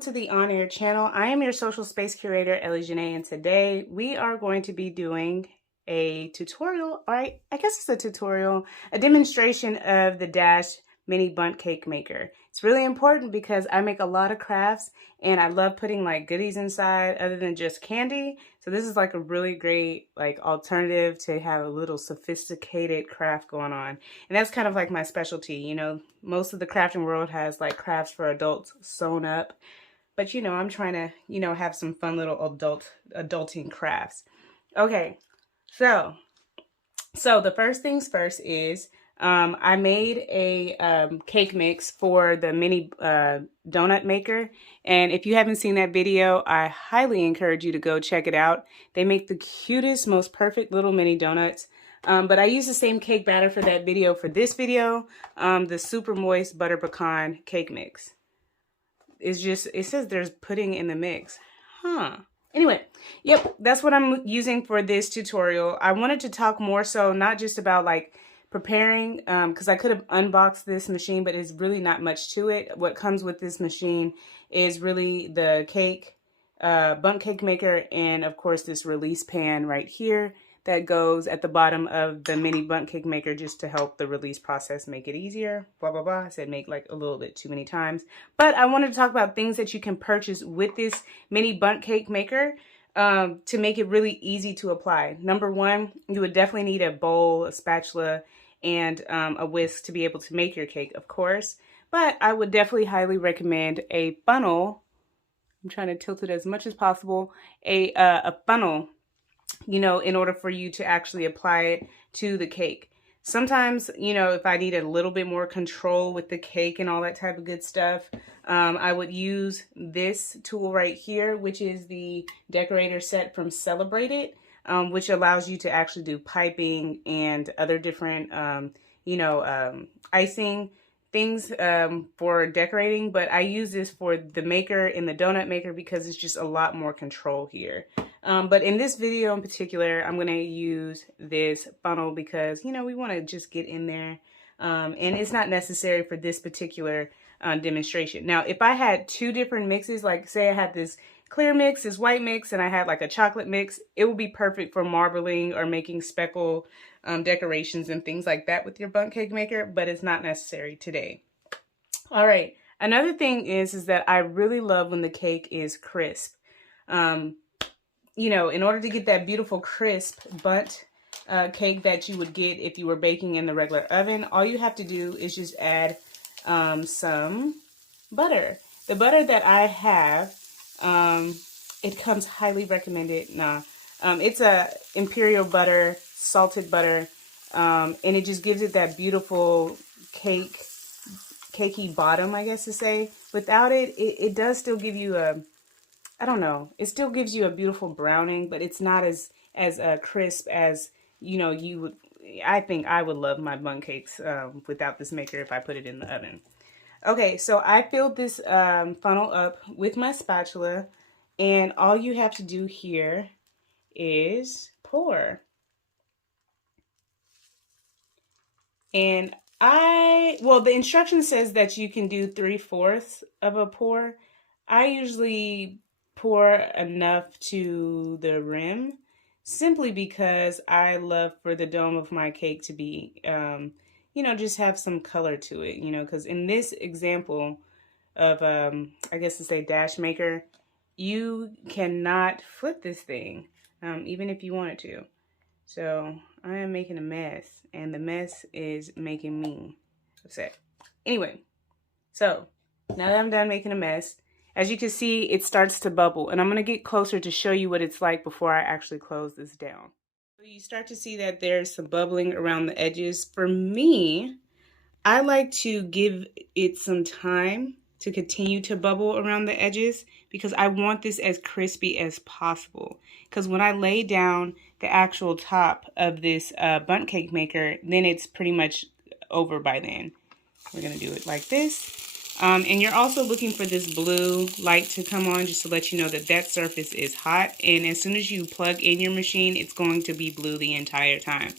to the On Air channel. I am your social space curator, Ellie Jńe, and today we are going to be doing a tutorial, or I guess it's a tutorial, a demonstration of the Dash mini bundt cake maker. It's really important because I make a lot of crafts and I love putting like goodies inside other than just candy. So this is like a really great like alternative to have a little sophisticated craft going on. And that's kind of like my specialty. You know, most of the crafting world has like crafts for adults sewn up. But you know, I'm trying to, you know, have some fun little adulting crafts. Okay, so the first things first is I made a cake mix for the mini donut maker. And if you haven't seen that video, I highly encourage you to go check it out. They make the cutest, most perfect little mini donuts. But I use the same cake batter for that video. For this video, the super moist butter pecan cake mix. It's just, it says there's pudding in the mix. Huh. Anyway, yep, that's what I'm using for this tutorial. I wanted to talk more so not just about like preparing, because I could have unboxed this machine, but it's really not much to it. What comes with this machine is really the cake, bundt cake maker, and of course this release pan right here that goes at the bottom of the mini bundt cake maker just to help the release process make it easier. Blah, blah, blah. I said make like a little bit too many times. But I wanted to talk about things that you can purchase with this mini bundt cake maker to make it really easy to apply. Number one, you would definitely need a bowl, a spatula, and a whisk to be able to make your cake, of course. But I would definitely highly recommend a funnel. I'm trying to tilt it as much as possible. A funnel, you know, in order for you to actually apply it to the cake. Sometimes, you know, if I need a little bit more control with the cake and all that type of good stuff, I would use this tool right here, which is the decorator set from Celebrate It, which allows you to actually do piping and other different, you know, icing things for decorating. But I use this for the maker and the donut maker because it's just a lot more control here. But in this video in particular, I'm going to use this funnel because, you know, we want to just get in there. And it's not necessary for this particular demonstration. Now, if I had two different mixes, like say I had this clear mix, this white mix, and I had like a chocolate mix, it would be perfect for marbling or making speckle decorations and things like that with your bundt cake maker, but it's not necessary today. All right. Another thing is that I really love when the cake is crisp. You know, in order to get that beautiful crisp bundt cake that you would get if you were baking in the regular oven, all you have to do is just add some butter. The butter that I have, it comes highly recommended. It's a imperial butter, salted butter, and it just gives it that beautiful cakey bottom, I guess to say. Without it, it does still give you a, I don't know, it still gives you a beautiful browning, but it's not as crisp as, you know, you would. I think I would love my bundt cakes without this maker if I put it in the oven. Okay, so I filled this funnel up with my spatula, and all you have to do here is pour. And well, the instruction says that you can do 3/4 of a pour. I usually pour enough to the rim simply because I love for the dome of my cake to be, you know, just have some color to it, you know, because in this example of, I guess to say dash maker, you cannot flip this thing, even if you wanted to. So I am making a mess, and the mess is making me upset. Anyway, so now that I'm done making a mess, as you can see, it starts to bubble, and I'm going to get closer to show you what it's like before I actually close this down. So you start to see that there's some bubbling around the edges. For me, I like to give it some time to continue to bubble around the edges because I want this as crispy as possible. Because when I lay down the actual top of this bundt cake maker, then it's pretty much over by then. We're going to do it like this. And you're also looking for this blue light to come on just to let you know that that surface is hot. And as soon as you plug in your machine, it's going to be blue the entire time.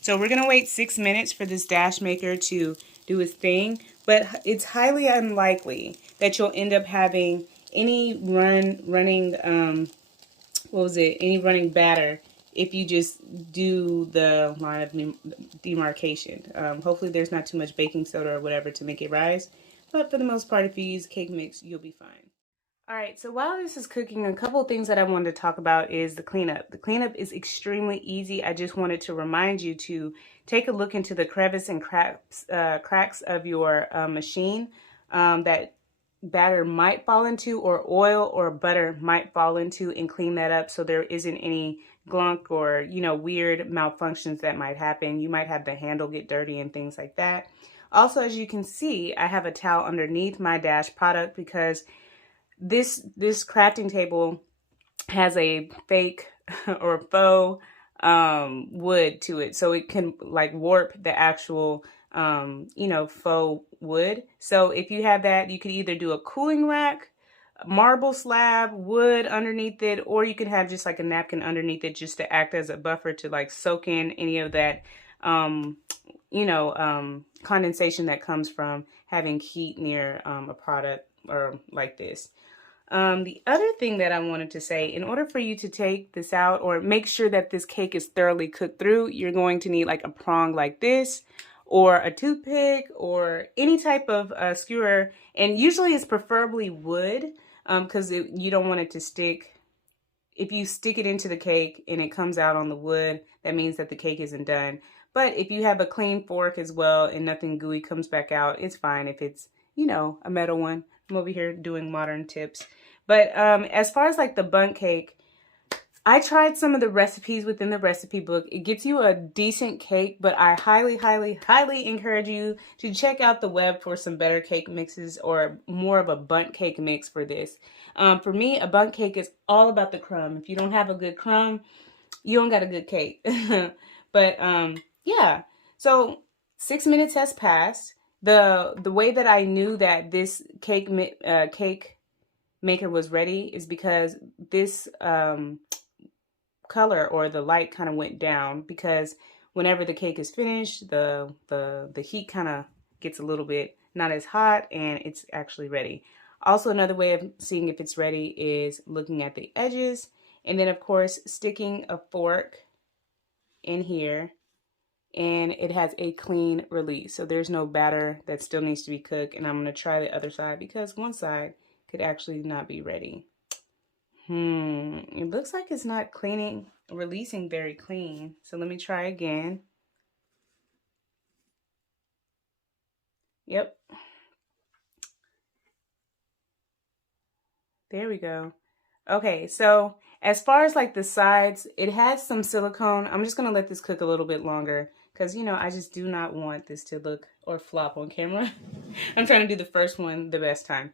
So we're going to wait 6 minutes for this dash maker to do its thing. But it's highly unlikely that you'll end up having any running what was it? Any running batter if you just do the line of demarcation. Hopefully there's not too much baking soda or whatever to make it rise. But for the most part, if you use cake mix, you'll be fine. All right, so while this is cooking, a couple of things that I wanted to talk about is the cleanup. The cleanup is extremely easy. I just wanted to remind you to take a look into the crevice and cracks of your machine that batter might fall into, or oil or butter might fall into, and clean that up so there isn't any glunk or, you know, weird malfunctions that might happen. You might have the handle get dirty and things like that. Also, as you can see, I have a towel underneath my Dash product because this crafting table has a fake or faux wood to it, so it can like warp the actual you know, faux wood. So if you have that, you could either do a cooling rack, marble slab, wood underneath it, or you could have just like a napkin underneath it just to act as a buffer to like soak in any of that you know, condensation that comes from having heat near a product or like this. The other thing that I wanted to say, in order for you to take this out or make sure that this cake is thoroughly cooked through, you're going to need like a prong like this, or a toothpick, or any type of skewer. And usually it's preferably wood because you don't want it to stick. If you stick it into the cake and it comes out on the wood, that means that the cake isn't done. But if you have a clean fork as well and nothing gooey comes back out, it's fine if it's, you know, a metal one. I'm over here doing modern tips. But as far as like the bundt cake, I tried some of the recipes within the recipe book. It gets you a decent cake, but I highly, highly, highly encourage you to check out the web for some better cake mixes or more of a bundt cake mix for this. For me, a bundt cake is all about the crumb. If you don't have a good crumb, you don't got a good cake. But yeah, so 6 minutes has passed. The way that I knew that this cake maker was ready is because this color or the light kind of went down, because whenever the cake is finished, the heat kind of gets a little bit not as hot and it's actually ready. Also, another way of seeing if it's ready is looking at the edges, and then of course sticking a fork in here, and it has a clean release, so there's no batter that still needs to be cooked. And I'm going to try the other side because one side could actually not be ready. It looks like it's not releasing very clean. So let me try again. Yep. There we go. Okay, so as far as like the sides, it has some silicone. I'm just gonna let this cook a little bit longer because, you know, I just do not want this to look or flop on camera. I'm trying to do the first one the best time.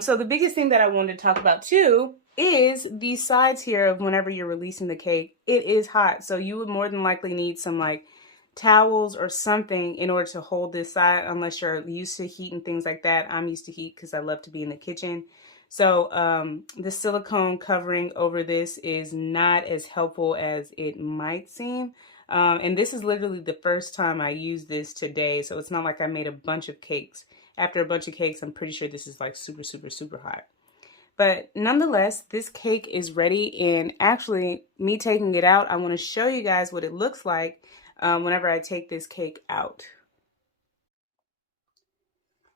So the biggest thing that I wanted to talk about too is these sides here of whenever you're releasing the cake. It is hot, so you would more than likely need some like towels or something in order to hold this side, unless you're used to heat and things like that. I'm used to heat because I love to be in the kitchen. So the silicone covering over this is not as helpful as it might seem. And this is literally the first time I used this today, so it's not like I made a bunch of cakes. After a bunch of cakes, I'm pretty sure this is like super, super, super hot. But nonetheless, this cake is ready, and actually me taking it out, I want to show you guys what it looks like whenever I take this cake out.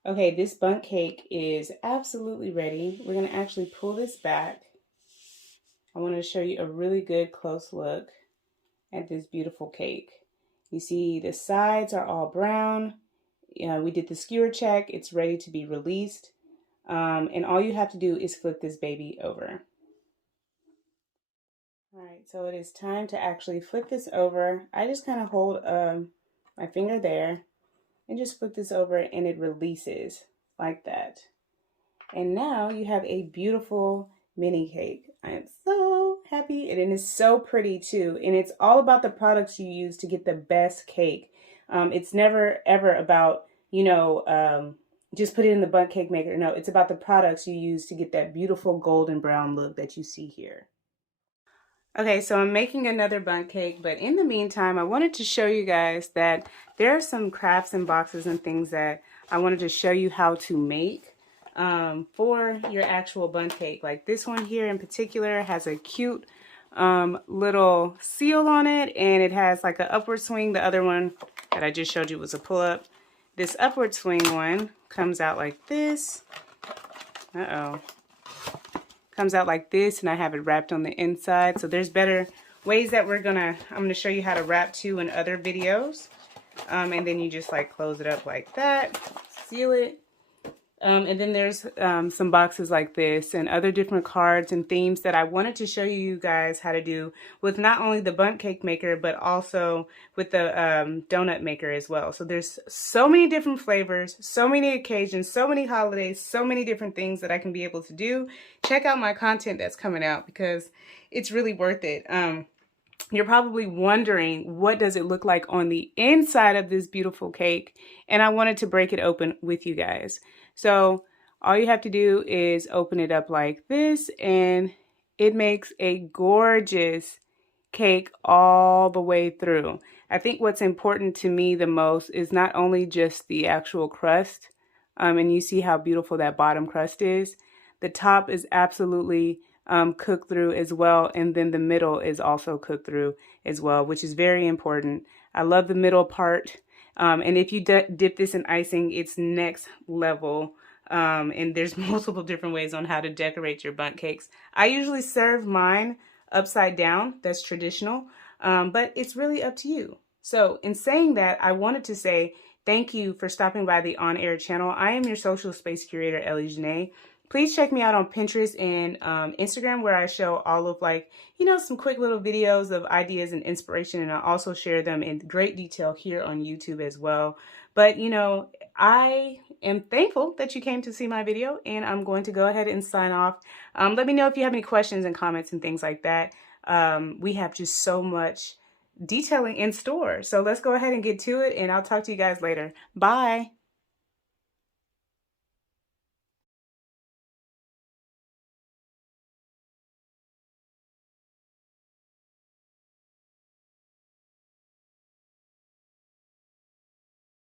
Okay, this bundt cake is absolutely ready. We're going to actually pull this back. I want to show you a really good close look at this beautiful cake. You see the sides are all brown. We did the skewer check. It's ready to be released. And all you have to do is flip this baby over. All right, so it is time to actually flip this over. I just kind of hold my finger there and just flip this over, and it releases like that. And now you have a beautiful mini cake. I am so happy, and it is so pretty too. And it's all about the products you use to get the best cake. It's never ever about, just put it in the bundt cake maker. No, it's about the products you use to get that beautiful golden brown look that you see here. Okay, so I'm making another bundt cake, but in the meantime, I wanted to show you guys that there are some crafts and boxes and things that I wanted to show you how to make. for your actual bundt cake. Like this one here in particular has a cute little seal on it, and it has like an upward swing. The other one that I just showed you was a pull-up. This upward swing one comes out like this. Comes out like this, and I have it wrapped on the inside. So there's better ways that I'm gonna show you how to wrap too in other videos. And then you just like close it up like that, seal it. And then there's some boxes like this and other different cards and themes that I wanted to show you guys how to do with not only the bundt cake maker, but also with the donut maker as well. So there's so many different flavors, so many occasions, so many holidays, so many different things that I can be able to do. Check out my content that's coming out because it's really worth it. You're probably wondering, what does it look like on the inside of this beautiful cake? And I wanted to break it open with you guys. So all you have to do is open it up like this, and it makes a gorgeous cake all the way through. I think what's important to me the most is not only just the actual crust, and you see how beautiful that bottom crust is. The top is absolutely cooked through as well, and then the middle is also cooked through as well, which is very important. I love the middle part, and if you dip this in icing, it's next level. And there's multiple different ways on how to decorate your bundt cakes. I usually serve mine upside down. That's traditional, but it's really up to you. So in saying that, I wanted to say thank you for stopping by the On Air channel. I am your social space curator, Ellie Jņe. Please check me out on Pinterest and Instagram, where I show all of some quick little videos of ideas and inspiration. And I also share them in great detail here on YouTube as well. But, I am thankful that you came to see my video, and I'm going to go ahead and sign off. Let me know if you have any questions and comments and things like that. We have just so much detailing in store. So let's go ahead and get to it, and I'll talk to you guys later. Bye.